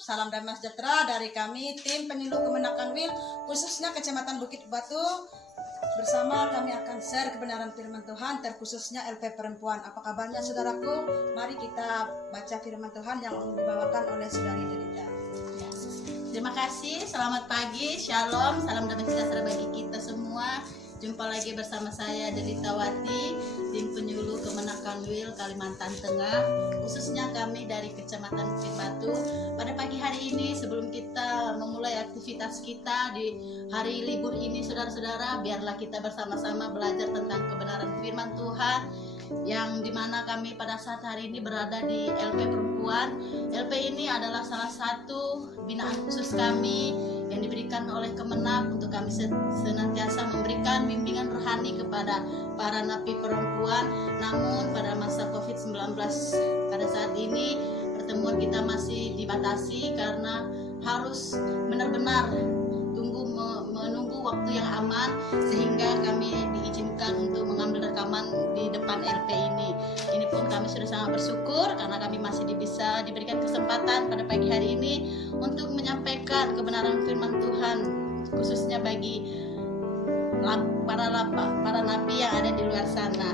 salam damai sejahtera dari kami tim penyuluh Kemenakan Wil khususnya Kecamatan Bukit Batu. Bersama kami akan share kebenaran firman Tuhan terkhususnya LP Perempuan. Apa kabarnya saudaraku? Mari kita baca firman Tuhan yang dibawakan oleh Saudari Delita. Terima kasih, selamat pagi, shalom, salam damai sejahtera bagi kita semua. Jumpa lagi bersama saya Delita Wati, tim penyuluh Kemenakan Wil Kalimantan Tengah, khususnya kami dari Kecamatan Bukit Batu. Pada pagi hari ini sebelum kita memulai aktivitas kita di hari libur ini, saudara-saudara, biarlah kita bersama-sama belajar tentang kebenaran firman Tuhan, yang dimana kami pada saat hari ini berada di LP Perempuan. LP ini adalah salah satu binaan khusus kami yang diberikan oleh Kemenak untuk kami senantiasa memberikan bimbingan rohani kepada para napi perempuan. Namun pada masa COVID-19 pada saat ini pertemuan kita masih dibatasi karena harus benar-benar menunggu waktu yang aman, sehingga kami diizinkan untuk mengambil rekaman di depan LP ini. Ini pun kami sudah sangat bersyukur karena kami masih bisa diberikan kesempatan pada pagi hari ini untuk menyampaikan kebenaran firman Tuhan, khususnya bagi para napi yang ada di luar sana.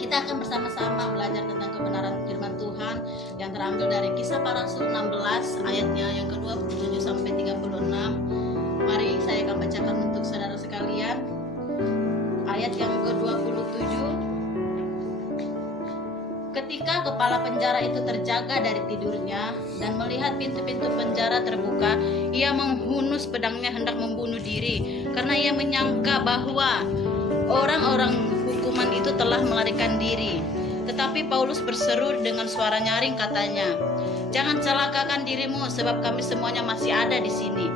Kita akan bersama-sama belajar tentang kebenaran firman Tuhan yang terambil dari Kisah Para Rasul 16 ayatnya yang ke-27 sampai 36. Mari saya akan bacakan untuk saudara sekalian. Ayat yang ke-27. Ketika kepala penjara itu terjaga dari tidurnya dan melihat pintu-pintu penjara terbuka, ia menghunus pedangnya hendak membunuh diri, karena ia menyangka bahwa orang-orang hukuman itu telah melarikan diri. Tetapi Paulus berseru dengan suara nyaring, katanya, "Jangan celakakan dirimu, sebab kami semuanya masih ada di sini."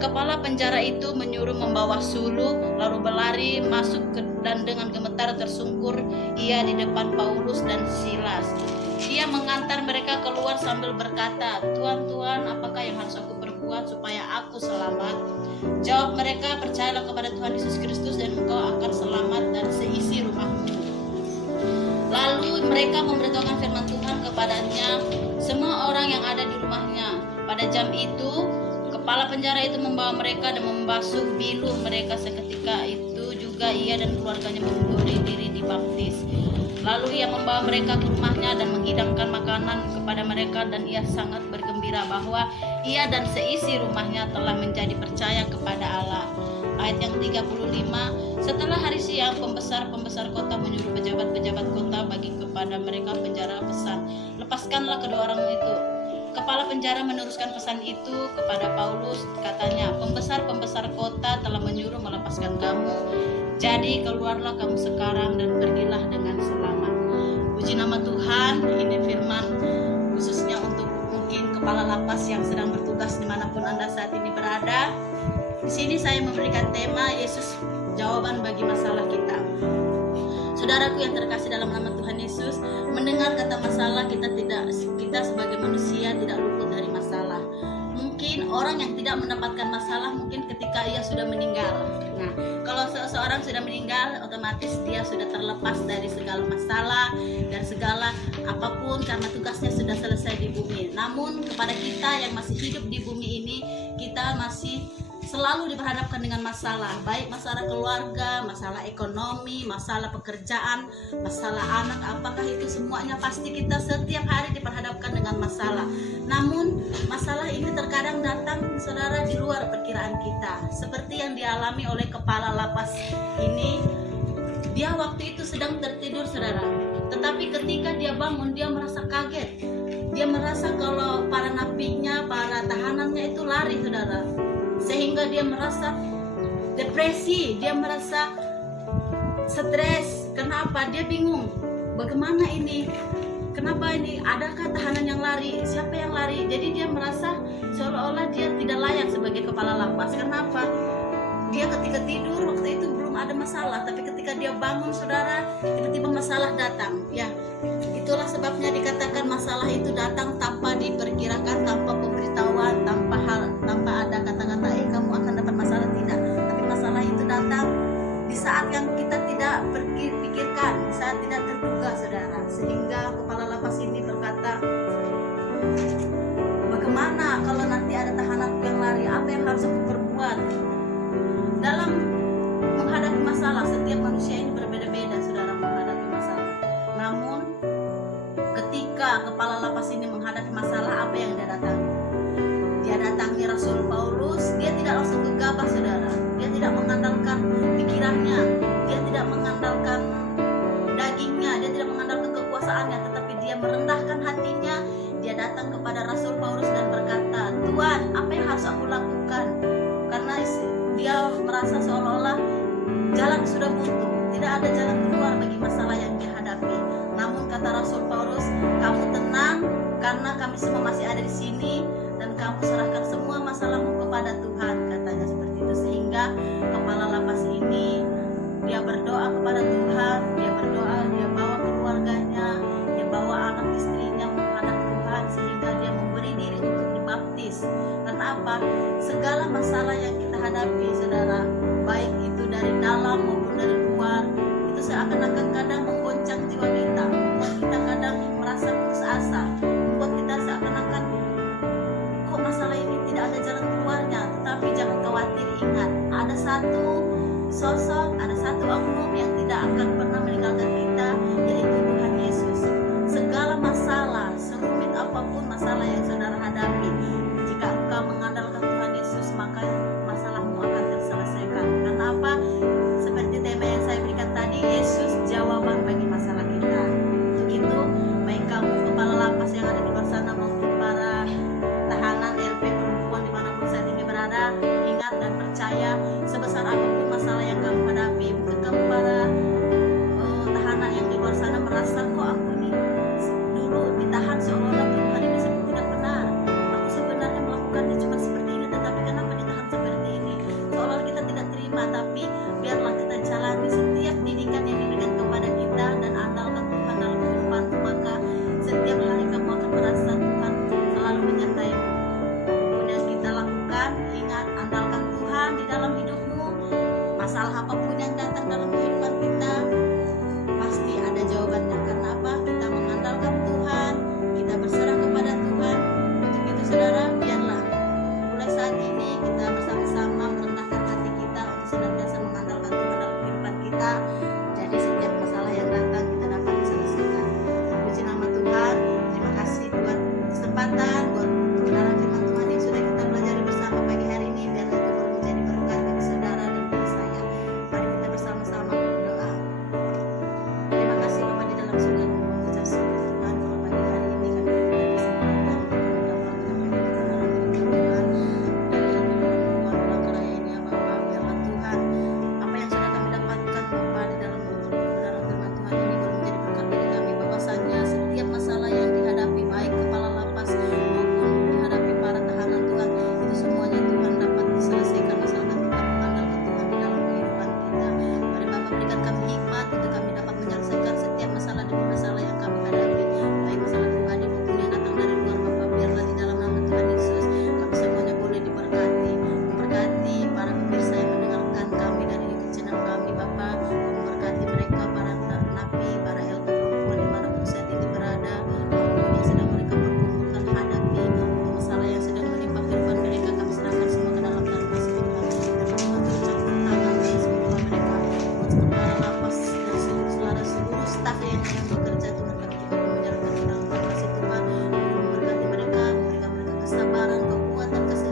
Kepala penjara itu menyuruh membawa suluk, lalu berlari masuk dan dengan gemetar tersungkur ia di depan Paulus dan Silas. Ia mengantar mereka keluar sambil berkata, "Tuan, Tuan, apakah yang harus aku perbuat supaya aku selamat?" Jawab mereka, "Percayalah kepada Tuhan Yesus Kristus dan engkau akan selamat dan seisi rumahmu." Lalu mereka memberitahukan firman Tuhan kepadanya semua orang yang ada di rumahnya. Pada jam itu kepala penjara itu membawa mereka dan membasuh biluh mereka. Seketika itu juga ia dan keluarganya memberi diri dibaptis. Lalu ia membawa mereka ke rumahnya dan menghidangkan makanan kepada mereka, dan ia sangat bergembira bahwa ia dan seisi rumahnya telah menjadi percaya kepada Allah. Ayat yang 35, setelah hari siang, pembesar-pembesar kota menyuruh pejabat-pejabat kota bagi kepada mereka penjara pesan, "Lepaskanlah kedua orang itu." Kepala penjara meneruskan pesan itu kepada Paulus, katanya, "Pembesar-pembesar kota telah menyuruh melepaskan kamu. Jadi keluarlah kamu sekarang dan pergilah dengan selamat." Puji nama Tuhan. Ini firman khususnya untuk mungkin kepala lapas yang sedang bertugas dimanapun Anda saat ini berada. Di sini saya memberikan tema Yesus jawaban bagi masalah kita. Saudaraku yang terkasih dalam nama Tuhan Yesus, mendengar kata masalah, kita sebagai manusia tidak luput dari masalah. Mungkin orang yang tidak mendapatkan masalah mungkin ketika ia sudah meninggal. Nah, kalau seseorang sudah meninggal, otomatis dia sudah terlepas dari segala masalah dan segala apapun karena tugasnya sudah selesai di bumi. Namun kepada kita yang masih hidup di bumi ini, kita masih selalu diperhadapkan dengan masalah, baik masalah keluarga, masalah ekonomi, masalah pekerjaan, masalah anak, apakah itu semuanya pasti kita setiap hari diperhadapkan dengan masalah. Namun masalah ini terkadang datang, saudara, di luar perkiraan kita, seperti yang dialami oleh kepala lapas ini. Dia waktu itu sedang tertidur, saudara, tetapi ketika dia bangun, dia merasa kaget. Dia merasa kalau para napinya, para tahanannya itu lari, saudara, sehingga dia merasa depresi, dia merasa stres. Kenapa? Dia bingung, bagaimana ini, kenapa ini, adakah tahanan yang lari, siapa yang lari. Jadi dia merasa seolah-olah dia tidak layak sebagai kepala lapas. Kenapa? Dia ketika tidur waktu itu belum ada masalah, tapi ketika dia bangun, saudara, tiba-tiba masalah datang. Ya, itulah sebabnya dikatakan masalah itu datang tanpa diperkirakan, tanpa pemberitahuan, tanpa ada kata-kata kamu akan dapat masalah, tidak. Tapi masalah itu datang di saat yang kita tidak pikirkan, di saat tidak terduga, saudara. Sehingga kepala lapas ini berkata, bagaimana masalah. Setiap manusia ini berbeda-beda, saudara, menghadapi masalah. Namun ketika kepala lapas ini menghadapi masalah, apa yang dia datangi? Dia datangi Rasul Paulus. Dia tidak langsung gegabah, saudara. Dia tidak mengandalkan pikirannya, dia tidak mengandalkan dagingnya, dia tidak mengandalkan kekuasaannya, tetapi dia merendahkan hatinya. Dia datang kepada Rasul Paulus dan berkata, Tuhan, apa yang harus aku lakukan? Karena dia merasa seolah-olah jalan sudah buntu, tidak ada jalan keluar bagi masalah yang dia hadapi. Namun kata Rasul Paulus, kamu tenang karena kami semua masih ada di sini, dan kamu serahkan semua masalahmu kepada Tuhan, katanya seperti itu. Sehingga kepala lapas ini dia berdoa kepada Tuhan, dia berdoa, dia bawa keluarganya, dia bawa anak istrinya menghadap Tuhan, sehingga dia memberi diri untuk dibaptis. Karena apa? Segala masalah yang kita hadapi, saudara, baik itu dari dalam maupun dari luar, itu seakan-akan kadang menggoncang jiwa kita, membuat kita kadang merasa putus asa, membuat kita seakan-akan kok masalah ini tidak ada jalan keluarnya. Tetapi jangan khawatir, ingat, ada satu sosok, ada satu oknum yang tidak akan pernah meninggalkan kita, yaitu Tuhan Yesus. Segala masalah, serumit apapun masalah yang saudara hadapi, jika engkau mengandalkan Tuhan Yesus, maka masalahmu akan terselesaikan. Karena apa? Seperti tema yang saya berikan tadi, Yesus jawaban bagi masalah kita. Untuk itu, baik kamu kepala lapas yang ada di luar sana maupun para tahanan LP perempuan dimanapun saat ini berada, ingat dan percaya, sebesar apapun masalah yang kamu hadapi, mungkin kamu para tahanan yang di luar sana merasa, kok aku nih dulu ditahan seolah-olah Tuhan ini tidak benar, aku sebenarnya melakukannya cuma seperti ini, tetapi kenapa ditahan seperti ini, seolah kita tidak terima. Tapi biarlah kita jalani setiap didikan yang diberikan kepada kita dan andalkan Tuhan dalam kehidupanmu, maka setiap hari kamu akan merasa Tuhan selalu menyertaimu. Kemudian kita lakukan, ingat, andalkan Tuhan di dalam hidupmu. Masalah apapun yang datang dalam kehidupan kita, pasti ada jawabannya. Karena apa? Kita mengandalkan Tuhan, kita berserah kepada Tuhan. Untuk itu, saudara, biarlah mulai saat ini kita bersama-sama merendahkan hati kita untuk senantiasa mengandalkan Tuhan dalam kehidupan kita. Jadi setiap masalah yang datang kita dapat diselesaikan. Puji nama Tuhan. Terima kasih buat kesempatan, buat kebenaran firman Tuhan yang sudah kita pelajari bersama pagi hari ini. Biarlah itu boleh menjadi berkat bagi saudara dan bagi saya. Mari kita bersama-sama berdoa. Terima kasih Bapa di dalam surga, mengucap syukur Tuhan kalau pagi hari ini kami diberi kesempatan untuk mendapat kebenaran Tuhan dari ulang raya ini, ya Bapa. Biarlah Tuhan, apa yang sudah kami dapatkan Bapa di dalam kebenaran firman Tuhan ini boleh menjadi berkat bagi kami. Bahwasanya setiap masalah yang dihadapi, baik kepala lapas maupun dihadapi para tahanan Tuhan, itu semuanya Tuhan dapat diselesaikan asalkan kita mengandalkan Tuhan di dalam kehidupan kita. Mari Bapa berikan kami hikmat untuk kami dapat menyelesaikan setiap masalah demi masalah yang kami hadapi, baik masalah pribadi maupun yang datang dari luar. Bapa, biarlah di dalam nama Tuhan Yesus kami semuanya boleh diberkati, memberkati para pemirsa yang mendengarkan kami dari channel kami. Bapa, memberkati mereka, para napi, para LP perempuan dimanapun saat ini berada, apapun yang sedang mereka pergumulkan hadapi, masalah yang sedang menimpa kehidupan mereka, kami serahkan semua ke dalam tangan kasih Tuhan. Dan Tuhan turut campur tangan bagi semua mereka, buat kepala lapas dan seluruh staf yang bekerja, Tuhan, kami juga menyerahkan ke dalam tangan kasih Tuhan. Memberkati mereka, memberikan mereka kesabaran, kekuatan, kesehatan,